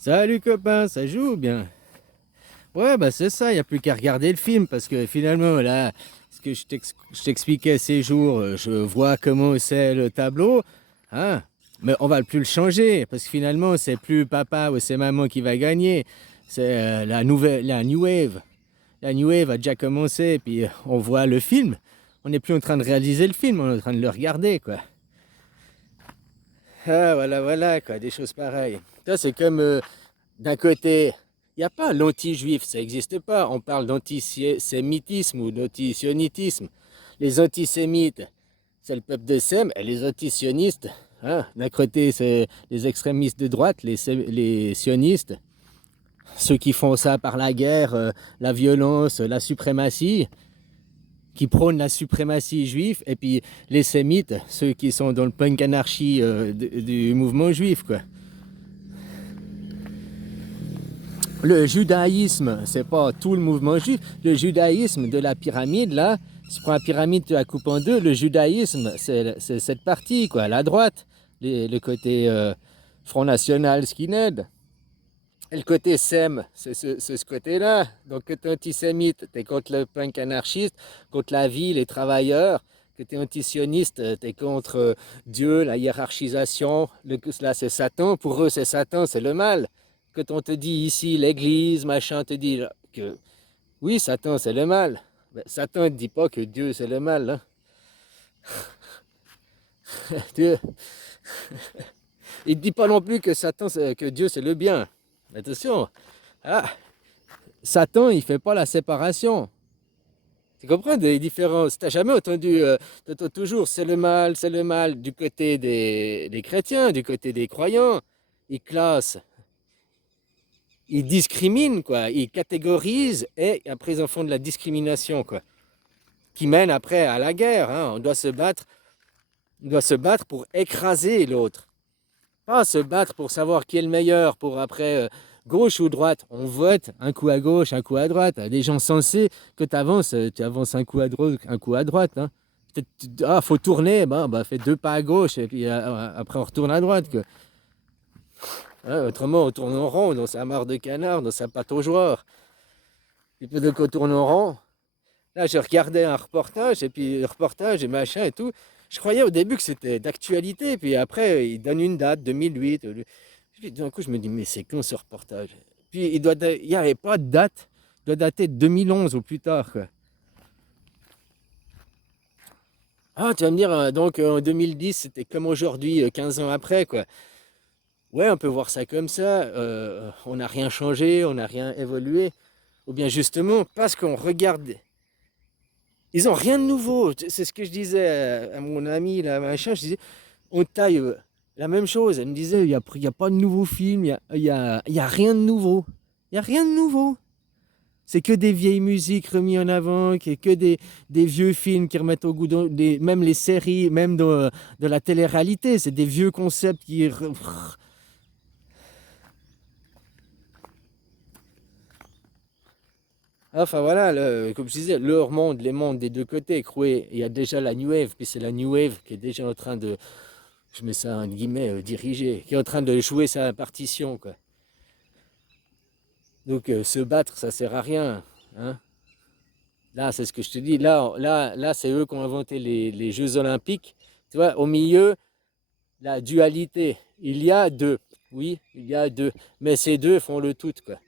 Salut copain, ça joue bien? Ouais, bah c'est ça, il n'y a plus qu'à regarder le film parce que finalement, là, ce que je t'expliquais ces jours, je vois comment c'est le tableau, hein, mais on va plus le changer parce que finalement, c'est plus papa ou c'est maman qui va gagner, c'est la nouvelle, la New Wave. La New Wave a déjà commencé, puis on voit le film. On n'est plus en train de réaliser le film, on est en train de le regarder, quoi. Ah, voilà, voilà, quoi, des choses pareilles. Ça, c'est comme d'un côté, il n'y a pas l'anti-juif, ça n'existe pas. On parle d'antisémitisme ou d'antisionisme. Les antisémites, c'est le peuple de Sem, et les antisionistes, hein, d'un côté, c'est les extrémistes de droite, les sionistes, ceux qui font ça par la guerre, la violence, la suprématie, qui prônent la suprématie juive, et puis les sémites, ceux qui sont dans le punk anarchie du mouvement juif, quoi. Le judaïsme, c'est pas tout le mouvement juif. Le judaïsme de la pyramide, là, si tu prends la pyramide, tu la coupes en deux. Le judaïsme, c'est cette partie, quoi, la droite. Le côté Front National, Skinhead. Et le côté SEM, c'est ce côté-là. Donc, que tu es antisémite, tu es contre le punk anarchiste, contre la vie, les travailleurs. Que tu es antisioniste, tu es contre Dieu, la hiérarchisation. Là, c'est Satan. Pour eux, c'est Satan, c'est le mal. Quand on te dit ici, l'église, machin, te dit que oui, Satan, c'est le mal. Mais Satan ne dit pas que Dieu, c'est le mal. Hein. Dieu, il ne dit pas non plus que Satan, que Dieu, c'est le bien. Attention. Ah, Satan, il ne fait pas la séparation. Tu comprends des différences? Tu n'as jamais entendu, t'entends toujours c'est le mal du côté des chrétiens, du côté des croyants. Ils classent, ils discriminent, quoi. Ils catégorisent et après ils en font de la discrimination, quoi. Qui mène après à la guerre. Hein. On doit se battre pour écraser l'autre. Pas se battre pour savoir qui est le meilleur, pour après gauche ou droite. On vote un coup à gauche, un coup à droite. Des gens sensés que tu avances un coup à droite, un coup à droite. Hein. Ah, faut tourner, bah, fais deux pas à gauche et puis après on retourne à droite. Que. Hein, autrement, on tourne en rond dans sa mare de canard, dans sa pâte aux joueurs. Et puis dès qu'on tourne en rond, là, je regardais un reportage, et puis le reportage et machin et tout. Je croyais au début que c'était d'actualité, puis après, il donne une date, 2008. Puis d'un coup, je me dis, mais c'est quand ce reportage? Puis il n'y avait pas de date, il doit dater de 2011 ou plus tard, quoi. Ah, tu vas me dire, donc en 2010, c'était comme aujourd'hui, 15 ans après, quoi. Ouais, on peut voir ça comme ça. On n'a rien changé, on n'a rien évolué. Ou bien justement, parce qu'on regarde. Ils ont rien de nouveau. C'est ce que je disais à mon ami, là, machin. Je disais, on taille la même chose. Elle me disait, il y a pas de nouveau film, il y a rien de nouveau. Il n'y a rien de nouveau. C'est que des vieilles musiques remises en avant, que des vieux films qui remettent au goût, même les séries, même de la télé-réalité. C'est des vieux concepts qui. Enfin voilà, comme je disais, leur monde, les mondes des deux côtés, écroués. Il y a déjà la New Wave, puis c'est la New Wave qui est déjà en train de, je mets ça en guillemets, diriger, qui est en train de jouer sa partition, quoi. Donc se battre, ça sert à rien. Hein. Là, c'est ce que je te dis. Là, c'est eux qui ont inventé les Jeux Olympiques. Tu vois, au milieu, la dualité. Il y a deux. Oui, il y a deux. Mais ces deux font le tout, quoi.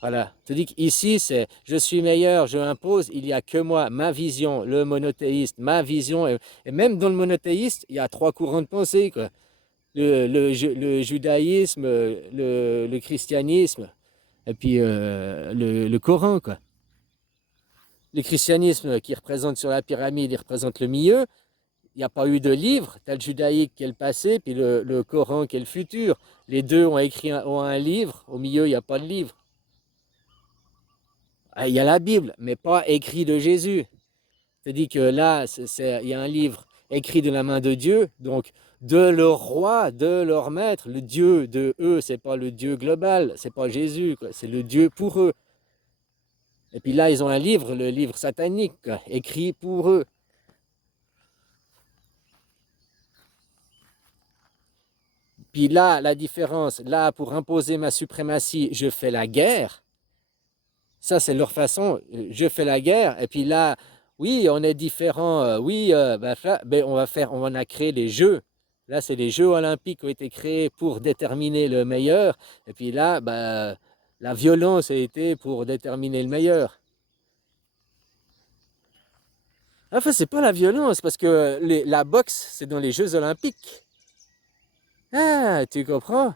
Voilà. Tu dis qu'ici, c'est je suis meilleur, je impose, il n'y a que moi, ma vision, le monothéiste, ma vision. Et même dans le monothéiste, il y a trois courants de pensée, quoi. Le judaïsme, le christianisme, et puis le Coran, quoi. Le christianisme qui représente sur la pyramide, il représente le milieu. Il n'y a pas eu de livre. Tu as le judaïque qui est le passé, puis le Coran qui est le futur. Les deux ont écrit ont un livre. Au milieu, il n'y a pas de livre. Ah, il y a la Bible, mais pas écrit de Jésus. C'est-à-dire que là, il y a un livre écrit de la main de Dieu, donc de leur roi, de leur maître. Le Dieu de eux, c'est pas le Dieu global, c'est pas Jésus, quoi, c'est le Dieu pour eux. Et puis là, ils ont un livre, le livre satanique, quoi, écrit pour eux. Puis là, la différence, là, pour imposer ma suprématie, je fais la guerre. Ça, c'est leur façon. Je fais la guerre. Et puis là, oui, on est différents. Oui, ben, on a créé les Jeux. Là, c'est les Jeux olympiques qui ont été créés pour déterminer le meilleur. Et puis là, ben, la violence a été pour déterminer le meilleur. Enfin, c'est pas la violence, parce que la boxe, c'est dans les Jeux olympiques. Ah, tu comprends?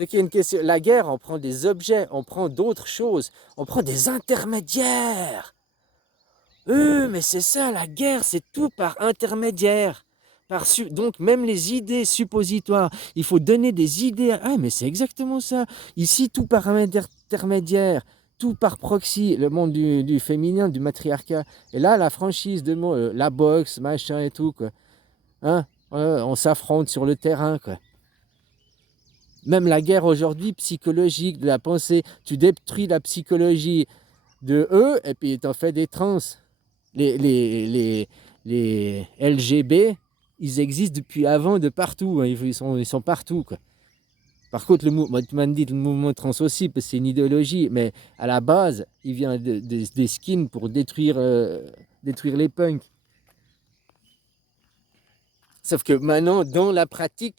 Donc il y a une question. La guerre, on prend des objets, on prend d'autres choses, on prend des intermédiaires. Mais c'est ça, la guerre, c'est tout par intermédiaire. Donc même les idées suppositoires, il faut donner des idées. Ah, mais c'est exactement ça. Ici, tout par intermédiaire, tout par proxy, le monde du féminin, du matriarcat. Et là, la franchise de mots, la boxe, machin et tout, quoi. Hein? On s'affronte sur le terrain, quoi. Même la guerre aujourd'hui, psychologique, de la pensée, tu détruis la psychologie de eux et puis tu en fais des trans. Les LGB, ils existent depuis avant de partout, hein. Ils sont partout, quoi. Par contre, tu m'as dit le mouvement trans aussi, parce que c'est une idéologie, mais à la base, il vient des skins pour détruire les punks. Sauf que maintenant, dans la pratique,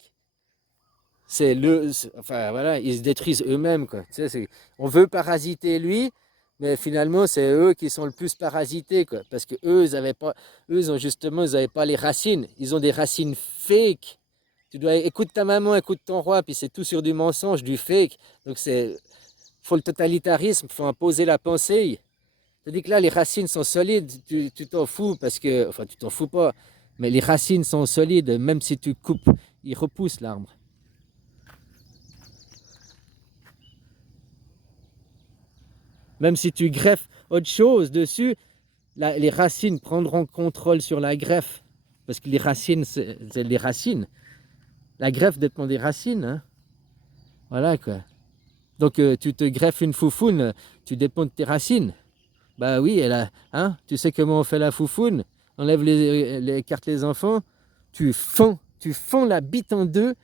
enfin voilà, ils se détruisent eux-mêmes, quoi. Tu sais, on veut parasiter lui, mais finalement c'est eux qui sont le plus parasités, quoi. Parce que eux, ils n'avaient pas les racines. Ils ont des racines fake. Tu dois écoute ta maman, écoute ton roi, puis c'est tout sur du mensonge, du fake. Donc faut le totalitarisme, faut imposer la pensée. C'est-à-dire que là, les racines sont solides, tu t'en fous parce que, enfin, tu t'en fous pas, mais les racines sont solides, même si tu coupes, ils repoussent l'arbre. Même si tu greffes autre chose dessus, les racines prendront contrôle sur la greffe. Parce que les racines, c'est les racines. La greffe dépend des racines, hein. Voilà, quoi. Donc, tu te greffes une foufoune, tu dépends de tes racines. Bah oui, hein, tu sais comment on fait la foufoune? On enlève écarte les enfants, tu fends la bite en deux,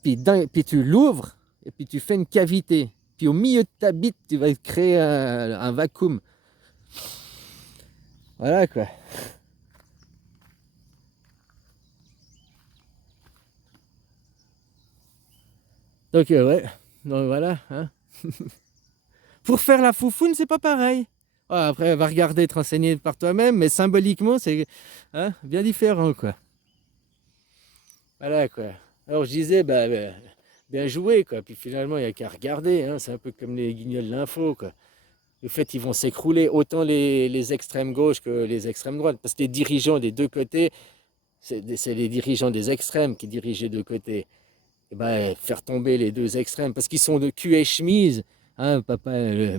puis tu l'ouvres, et puis tu fais une cavité. Puis au milieu de ta bite, tu vas créer un vacuum. Voilà, quoi. Donc ouais, donc voilà, hein. Pour faire la foufoune, c'est pas pareil. Ah, après, va regarder, te renseigner par toi-même, mais symboliquement, c'est, hein, bien différent, quoi. Voilà, quoi. Alors je disais, bien joué, quoi. Puis finalement, il n'y a qu'à regarder, hein. C'est un peu comme les guignols de l'info, quoi. Le fait, ils vont s'écrouler autant les extrêmes gauches que les extrêmes droites. Parce que les dirigeants des deux côtés, c'est les dirigeants des extrêmes qui dirigent les deux côtés. Et ben, faire tomber les deux extrêmes, parce qu'ils sont de cul et chemise, hein, papa, le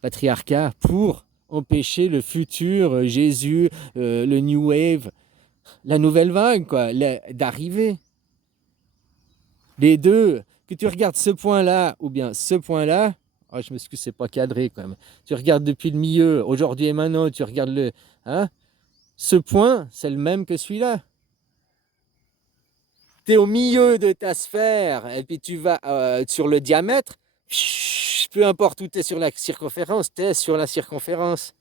patriarcat, pour empêcher le futur, Jésus, le New Wave, la nouvelle vague, quoi, d'arriver. Les deux, que tu regardes ce point-là ou bien ce point-là, oh, je m'excuse, c'est pas cadré quand même. Tu regardes depuis le milieu, aujourd'hui et maintenant, tu regardes hein, ce point, c'est le même que celui-là. Tu es au milieu de ta sphère et puis tu vas sur le diamètre, peu importe où tu es sur la circonférence, tu es sur la circonférence.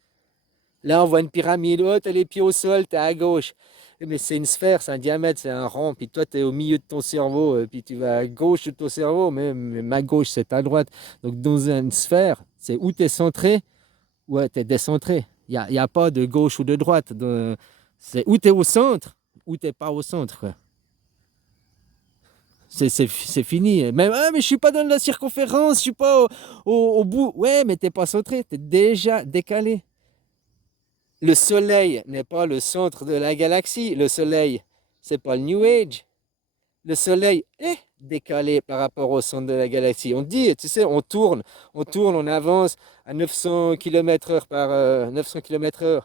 Là, on voit une pyramide, oh, tu as les pieds au sol, tu es à gauche. Mais c'est une sphère, c'est un diamètre, c'est un rond. Puis toi, tu es au milieu de ton cerveau, puis tu vas à gauche de ton cerveau, mais ma gauche, c'est ta droite. Donc, dans une sphère, c'est où tu es centré, ou tu es décentré. Il n'y a pas de gauche ou de droite. C'est où tu es au centre, ou tu n'es pas au centre, quoi. C'est fini. Même, ah, mais je suis pas dans la circonférence, je suis pas au bout. Ouais, mais t'es pas centré, t'es déjà décalé. Le soleil n'est pas le centre de la galaxie. Le soleil, c'est pas le New Age. Le soleil est décalé par rapport au centre de la galaxie. On dit, tu sais, on avance à 900 km/h par 900 km/h.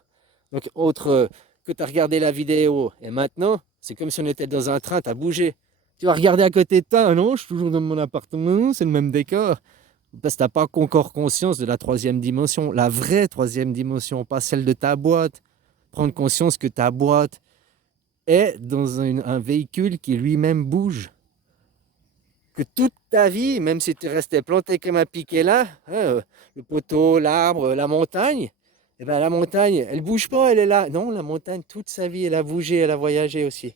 Donc, autre que tu as regardé la vidéo. Et maintenant, c'est comme si on était dans un train, tu as bougé. Tu vas regarder à côté de toi, ah non, je suis toujours dans mon appartement, c'est le même décor. Parce que tu n'as pas encore conscience de la troisième dimension, la vraie troisième dimension, pas celle de ta boîte. Prendre conscience que ta boîte est dans un véhicule qui lui-même bouge. que toute ta vie, même si tu restais planté comme un piquet là, hein, le poteau, l'arbre, la montagne, eh ben la montagne, elle bouge pas, elle est là. Non, la montagne, toute sa vie, elle a bougé, elle a voyagé aussi.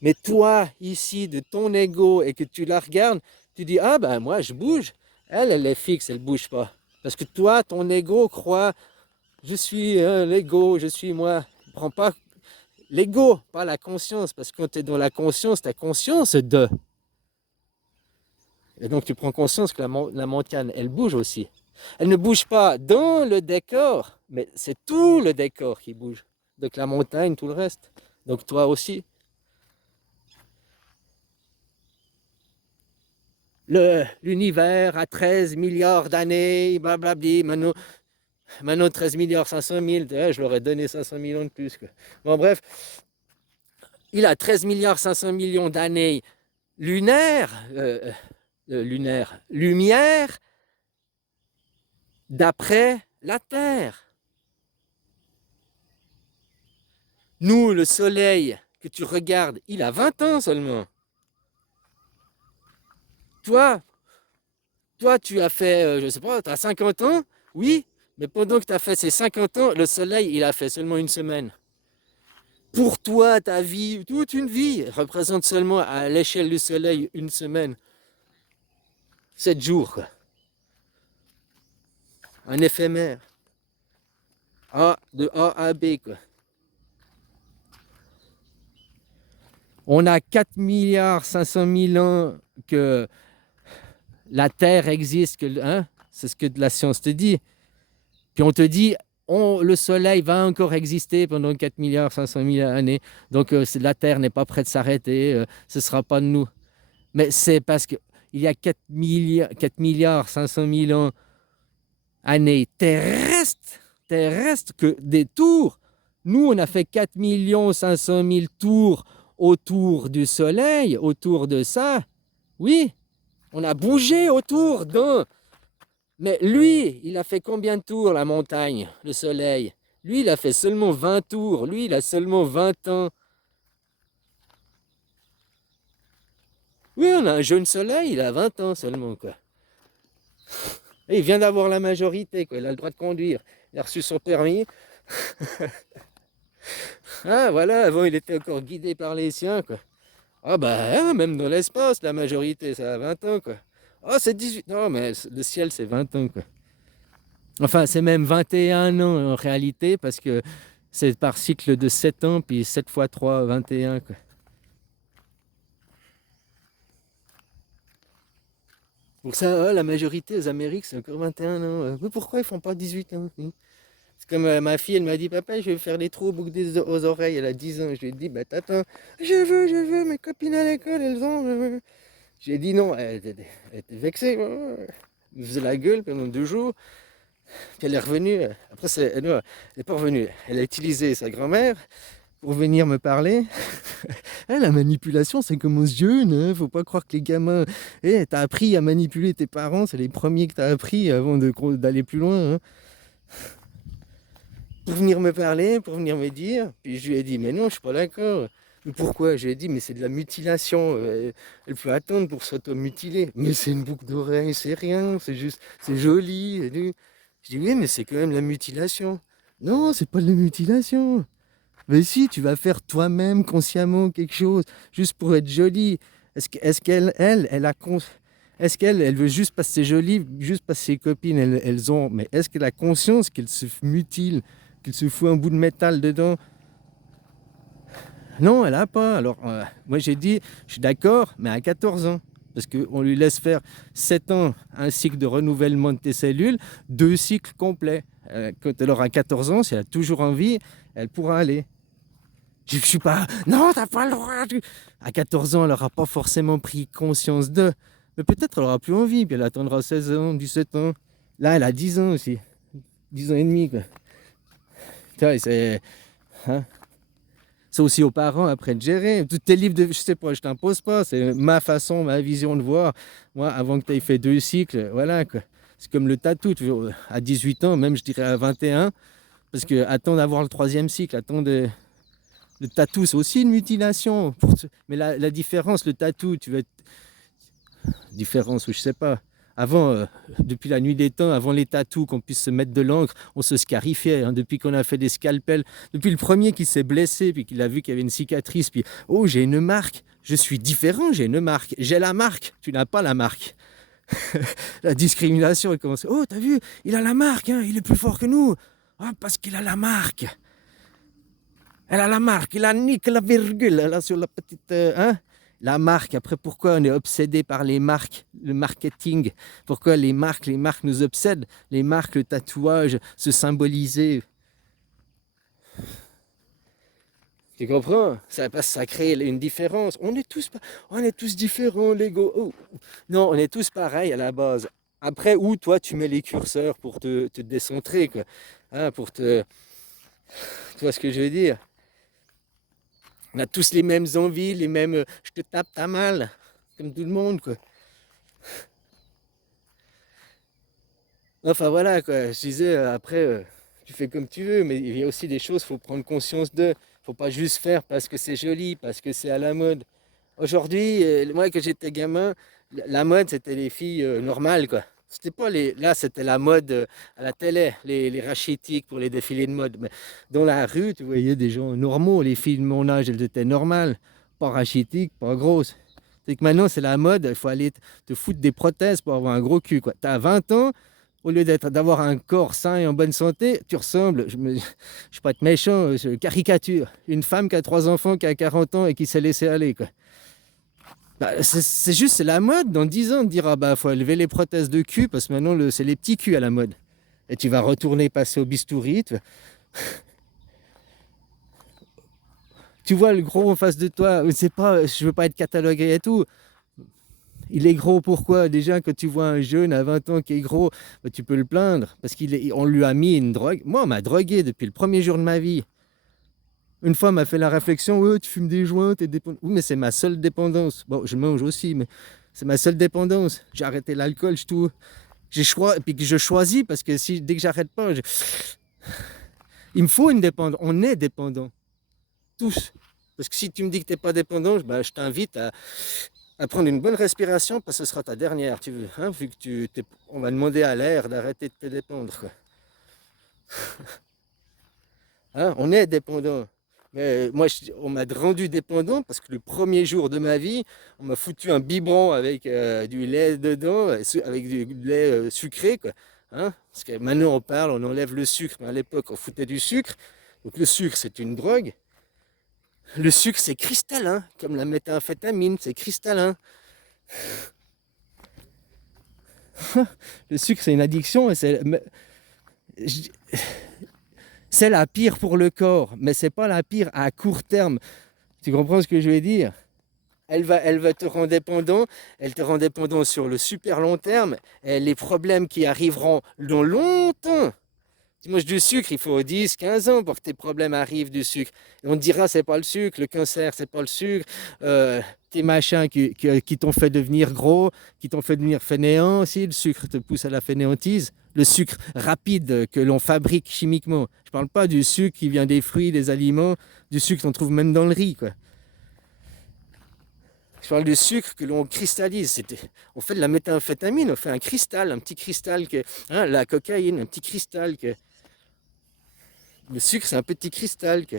Mais toi, ici, de ton ego, et que tu la regardes, tu dis, ah ben moi, je bouge. Elle est fixe, elle bouge pas. Parce que toi, ton ego croit, je suis l'ego, je suis moi. Prends pas l'ego, pas la conscience. Parce que quand tu es dans la conscience, tu as conscience de. Et donc tu prends conscience que la montagne, elle bouge aussi. Elle ne bouge pas dans le décor, mais c'est tout le décor qui bouge. Donc la montagne, tout le reste. Donc toi aussi. L'univers a 13 milliards d'années, blablabli, maintenant 13 milliards 500 000, je leur ai donné 500 millions de plus. Quoi. Bon bref, il a 13 milliards 500 millions d'années lunaires, lumière, d'après la Terre. Nous, le soleil que tu regardes, il a 20 ans seulement. Toi, toi tu as fait, je sais pas, tu as 50 ans, oui, mais pendant que tu as fait ces 50 ans, le soleil, il a fait seulement une semaine. Pour toi, ta vie, toute une vie, représente seulement à l'échelle du soleil une semaine. 7 jours, quoi. Un éphémère. De A à B, quoi. On a 4 milliards 500 000 ans que la Terre existe, hein, c'est ce que la science te dit. Puis on te dit, le Soleil va encore exister pendant 4 milliards 500 000 années. Donc la Terre n'est pas prête de s'arrêter, ce ne sera pas de nous. Mais c'est parce qu'il y a 4 milliards 500 000 ans années terrestres que des tours. Nous, on a fait 4 500 000 tours autour du Soleil, autour de ça. Oui, on a bougé autour d'un. Mais lui, il a fait combien de tours, la montagne, le Soleil? Lui, il a fait seulement 20 tours. Lui, il a seulement 20 ans. Oui, on a un jeune Soleil, il a 20 ans seulement, quoi. Et il vient d'avoir la majorité, quoi. Il a le droit de conduire. Il a reçu son permis. Ah, voilà, avant, il était encore guidé par les siens, quoi. Ah, bah, hein, même dans l'espace, la majorité, ça a 20 ans, quoi. Oh, c'est 18. Non, mais le ciel, c'est 20 ans, quoi. Enfin, c'est même 21 ans en réalité, parce que c'est par cycle de 7 ans, puis 7 fois 3, 21, quoi. Donc ça, la majorité aux Amériques, c'est encore 21 ans. Mais pourquoi ils font pas 18 ans? C'est comme ma fille, elle m'a dit, papa, je vais faire des trous aux oreilles. Elle a 10 ans. Je lui ai dit, bah t'attends, je veux, mes copines à l'école, elles ont. J'ai dit non, elle était vexée. Elle faisait la gueule pendant 2 jours. Puis elle est revenue. Après, non, elle n'est pas revenue. Elle a utilisé sa grand-mère pour venir me parler. La manipulation, c'est comme aux jeunes. Hein. Faut pas croire que les gamins. T'as appris à manipuler tes parents. C'est les premiers que t'as appris avant d'aller plus loin. Hein. Pour venir me parler, pour venir me dire. Puis je lui ai dit, mais non, je suis pas d'accord. Mais pourquoi? Je lui ai dit, mais c'est de la mutilation. Elle peut attendre pour s'auto-mutiler. Mais c'est une boucle d'oreille, c'est rien. C'est juste, c'est joli. Je dis, oui, mais c'est quand même la mutilation. Non, c'est pas de la mutilation. Mais si, tu vas faire toi-même consciemment quelque chose, juste pour être jolie. Est-ce qu'elle, est-ce qu'elle veut juste parce que c'est joli, juste parce que ses copines, elles ont. Mais est-ce qu'elle a conscience qu'elle se mutile, qu'elle se fout un bout de métal dedans? Non, elle a pas. Alors, moi j'ai dit, je suis d'accord, mais à 14 ans. Parce qu'on lui laisse faire 7 ans un cycle de renouvellement de tes cellules, 2 cycles complets. Quand elle aura 14 ans, si elle a toujours envie, elle pourra aller. Je suis pas. Non, t'as pas le droit. À 14 ans, elle n'aura pas forcément pris conscience de. Mais peut-être elle aura plus envie, puis elle attendra 16 ans, 17 ans. Là, elle a 10 ans aussi. 10 ans et demi, quoi. Tu vois, c'est. Hein? C'est aussi aux parents après de gérer. Tous tes livres de. Je sais pas, je t'impose pas. C'est ma façon, ma vision de voir. Moi, avant que tu aies fait 2 cycles, voilà, quoi. C'est comme le tatou. À 18 ans, même je dirais à 21. Parce que attends d'avoir le 3e cycle, attends de. Le tatou, c'est aussi une mutilation. Mais la différence, le tatou, différence, ou je sais pas. Avant, depuis la nuit des temps, avant les tatous, qu'on puisse se mettre de l'encre, on se scarifiait. Hein, depuis qu'on a fait des scalpels, depuis le premier qui s'est blessé, puis qu'il a vu qu'il y avait une cicatrice, puis oh, j'ai une marque, je suis différent, j'ai une marque. J'ai la marque, tu n'as pas la marque. La discrimination, elle commence. Oh, t'as vu, il a la marque, hein, il est plus fort que nous. Ah, parce qu'il a la marque. Elle a la marque, il a nique la virgule là sur la petite. Hein? La marque, après pourquoi on est obsédé par les marques, le marketing? Pourquoi les marques nous obsèdent? Les marques, le tatouage, se symboliser. Tu comprends? Ça crée une différence. On est tous différents, l'ego. Oh. Non, on est tous pareils à la base. Après, où toi, tu mets les curseurs pour te décentrer, quoi. Hein, pour te. Tu vois ce que je veux dire? On a tous les mêmes envies, les mêmes je te tape, t'as mal, comme tout le monde, quoi. Enfin voilà, quoi. Je disais, après, tu fais comme tu veux, mais il y a aussi des choses, il faut prendre conscience de. Faut pas juste faire parce que c'est joli, parce que c'est à la mode. Aujourd'hui, moi, quand j'étais gamin, la mode, c'était les filles normales, quoi. C'était pas les. Là, c'était la mode à la télé, les rachitiques pour les défilés de mode. Mais dans la rue, tu voyais des gens normaux. Les filles de mon âge, elles étaient normales. Pas rachitiques, pas grosses. C'est que maintenant, c'est la mode. Il faut aller te foutre des prothèses pour avoir un gros cul, quoi. T'as 20 ans, au lieu d'avoir un corps sain et en bonne santé, tu ressembles. Je ne suis pas être méchant, je caricature. Une femme qui a 3 enfants, qui a 40 ans et qui s'est laissée aller, quoi. Bah, c'est juste, c'est la mode. Dans 10 ans, de dire, ah bah, faut lever les prothèses de cul parce que maintenant, c'est les petits culs à la mode. Et tu vas retourner passer au bistouri. Tu vois le gros en face de toi. C'est pas, je veux pas être catalogué et tout. Il est gros, pourquoi? Déjà, quand tu vois un jeune à 20 ans qui est gros, bah, tu peux le plaindre parce qu'on lui a mis une drogue. Moi, on m'a drogué depuis le premier jour de ma vie. Une fois, on m'a fait la réflexion, ouais, tu fumes des joints, t'es dépendant. Oui, mais c'est ma seule dépendance. Bon, je mange aussi, mais c'est ma seule dépendance. J'ai arrêté l'alcool, je tout. Et puis que je choisis parce que dès que j'arrête pas, il me faut une dépendance. On est dépendant, tous. Parce que si tu me dis que t'es pas dépendant, bah, je t'invite à prendre une bonne respiration parce que ce sera ta dernière, tu veux. Hein, vu que on va demander à l'air d'arrêter de te dépendre, quoi. Hein, on est dépendant. Mais moi, on m'a rendu dépendant parce que le premier jour de ma vie, on m'a foutu un biberon avec du lait dedans, avec du lait sucré, quoi. Hein, parce que maintenant, on parle, on enlève le sucre, mais à l'époque, on foutait du sucre. Donc le sucre, c'est une drogue. Le sucre, c'est cristallin, comme la méthamphétamine, c'est cristallin. Le sucre, c'est une addiction et c'est la pire pour le corps, mais c'est pas la pire à court terme. Tu comprends ce que je veux dire? Elle va te rendre dépendant, elle te rend dépendant sur le super long terme, et les problèmes qui arriveront dans longtemps. Tu manges du sucre, il faut 10, 15 ans pour que tes problèmes arrivent du sucre. Et on te dira, c'est pas le sucre, le cancer, c'est pas le sucre, tes machins qui t'ont fait devenir gros, qui t'ont fait devenir fainéant aussi, le sucre te pousse à la fainéantise. Le sucre rapide que l'on fabrique chimiquement. Je parle pas du sucre qui vient des fruits, des aliments, du sucre qu'on trouve même dans le riz, quoi. Je parle du sucre que l'on cristallise. On fait de la méthamphétamine, on fait un cristal, un petit cristal que, hein, la cocaïne, un petit cristal que. Le sucre, c'est un petit cristal que.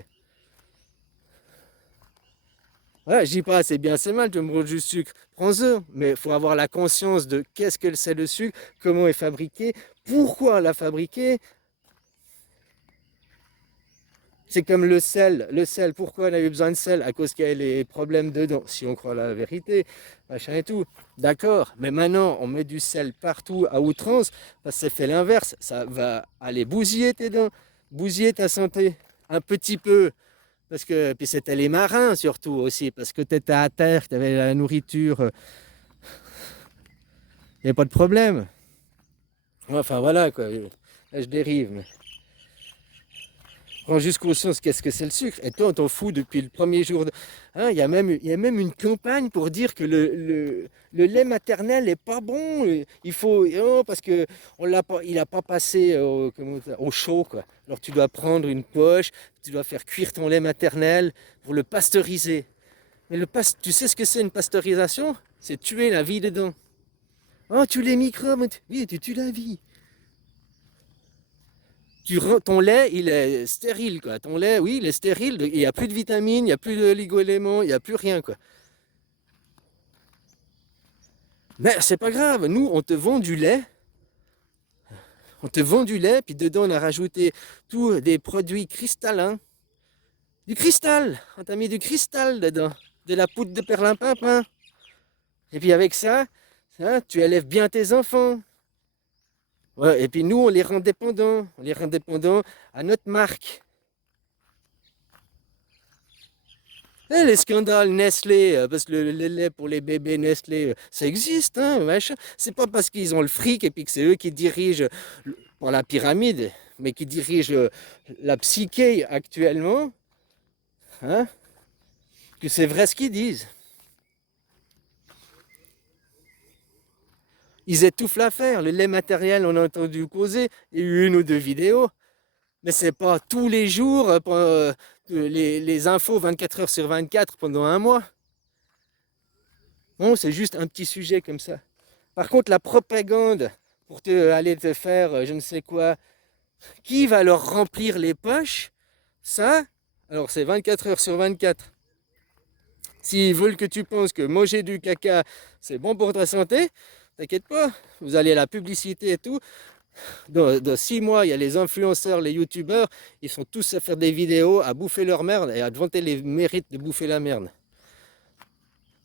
Ouais, je dis pas c'est bien, c'est mal, tu me manges du sucre. Prends-en, mais il faut avoir la conscience de qu'est-ce que c'est le sucre, comment est fabriqué, pourquoi l'a fabriqué. C'est comme le sel. Le sel, pourquoi on a eu besoin de sel? À cause qu'il y a les problèmes dedans, si on croit la vérité, machin et tout. D'accord, mais maintenant on met du sel partout à outrance, parce que ça fait l'inverse. Ça va aller bousiller tes dents, bousiller ta santé, un petit peu. Parce que, puis c'était les marins surtout aussi, parce que tu étais à terre, tu avais la nourriture, il n'y avait pas de problème. Enfin voilà quoi, là je dérive. Mais prends juste conscience qu'est-ce que c'est le sucre. Et toi, on t'en fout depuis le premier jour. Hein, il y a même une campagne pour dire que le lait maternel n'est pas bon. Il faut, oh, parce que il n'a pas passé au chaud, quoi. Alors tu dois prendre une poche, tu dois faire cuire ton lait maternel pour le pasteuriser. Mais tu sais ce que c'est une pasteurisation? C'est tuer la vie dedans. Oh, tu les microbes, oui, tu tues la vie. Ton lait, il est stérile, quoi. Ton lait, oui, il est stérile. Il n'y a plus de vitamines, il n'y a plus de oligo-éléments, il n'y a plus rien, quoi. Mais c'est pas grave, nous, on te vend du lait. On te vend du lait, puis dedans, on a rajouté tous des produits cristallins. Du cristal! On t'a mis du cristal dedans. De la poudre de perlimpinpin. Et puis avec ça, tu élèves bien tes enfants. Ouais, et puis nous, on les rend dépendants. On les rend dépendants à notre marque. Eh, les scandales Nestlé, parce que le lait pour les bébés Nestlé, ça existe, hein, machin. C'est pas parce qu'ils ont le fric et puis que c'est eux qui dirigent pour la pyramide, mais qui dirigent la psyché actuellement, hein, que c'est vrai ce qu'ils disent. Ils étouffent l'affaire. Le lait matériel, on a entendu causer, il y a eu une ou deux vidéos, mais c'est pas tous les jours, les infos 24 heures sur 24 pendant un mois. Non, c'est juste un petit sujet comme ça. Par contre, la propagande pour aller te faire je ne sais quoi, qui va leur remplir les poches, ça, alors c'est 24 heures sur 24. S'ils veulent que tu penses que manger du caca, c'est bon pour ta santé, t'inquiète pas, vous allez à la publicité et tout. Dans 6 mois, il y a les influenceurs, les youtubeurs, ils sont tous à faire des vidéos, à bouffer leur merde et à te vanter les mérites de bouffer la merde.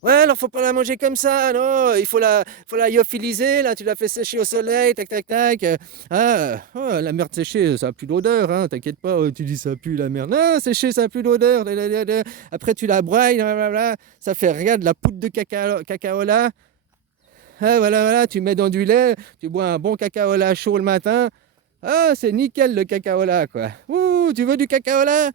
Ouais, alors faut pas la manger comme ça, non, il faut la lyophiliser, là, tu la fais sécher au soleil, tac, tac, tac. Oh, la merde séchée, ça a plus d'odeur, hein, t'inquiète pas, tu dis ça pue la merde. Non, séchée, ça a plus d'odeur. Après, tu la broies, blablabla, ça fait rien de la poudre de cacao là. Ah, voilà, voilà, tu mets dans du lait, tu bois un bon cacao là chaud le matin. Ah, c'est nickel le cacao là, quoi. Ouh, tu veux du cacao là?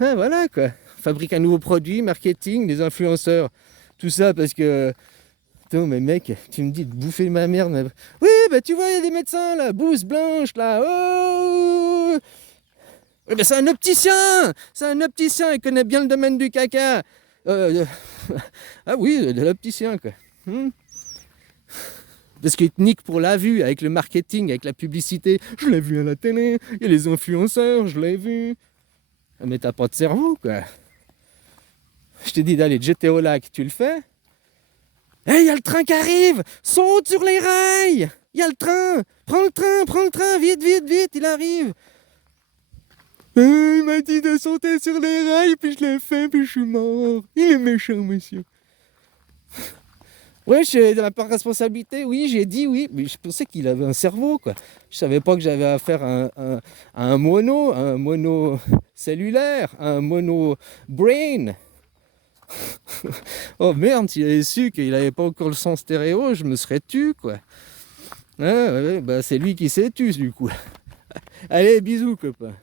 Ah, voilà, quoi. Fabrique un nouveau produit, marketing, des influenceurs. Tout ça parce que... Attends, mais mec, tu me dis de bouffer ma merde. Oui, bah tu vois, il y a des médecins là, bouse blanche là. Oh, oui, mais c'est un opticien! C'est un opticien, il connaît bien le domaine du caca. Ah oui, de l'opticien, quoi. Parce qu'il te nique pour la vue, avec le marketing, avec la publicité. Je l'ai vu à la télé, il y a les influenceurs, je l'ai vu. Ah, mais t'as pas de cerveau, quoi. Je t'ai dit d'aller te jeter au lac, tu le fais? Hé, il y a le train qui arrive! Saute sur les rails! Il y a le train! Prends le train, vite, vite, vite, il arrive! Il m'a dit de sauter sur les rails, puis je l'ai fait, puis je suis mort. Il est méchant, monsieur. Ouais, par responsabilité, oui, j'ai dit oui, mais je pensais qu'il avait un cerveau, quoi. Je savais pas que j'avais affaire à un mono cellulaire, un mono brain. Oh merde, s'il avait su qu'il avait pas encore le son stéréo, je me serais tu, quoi. Ouais, bah c'est lui qui s'est tu, du coup. Allez, bisous, copain.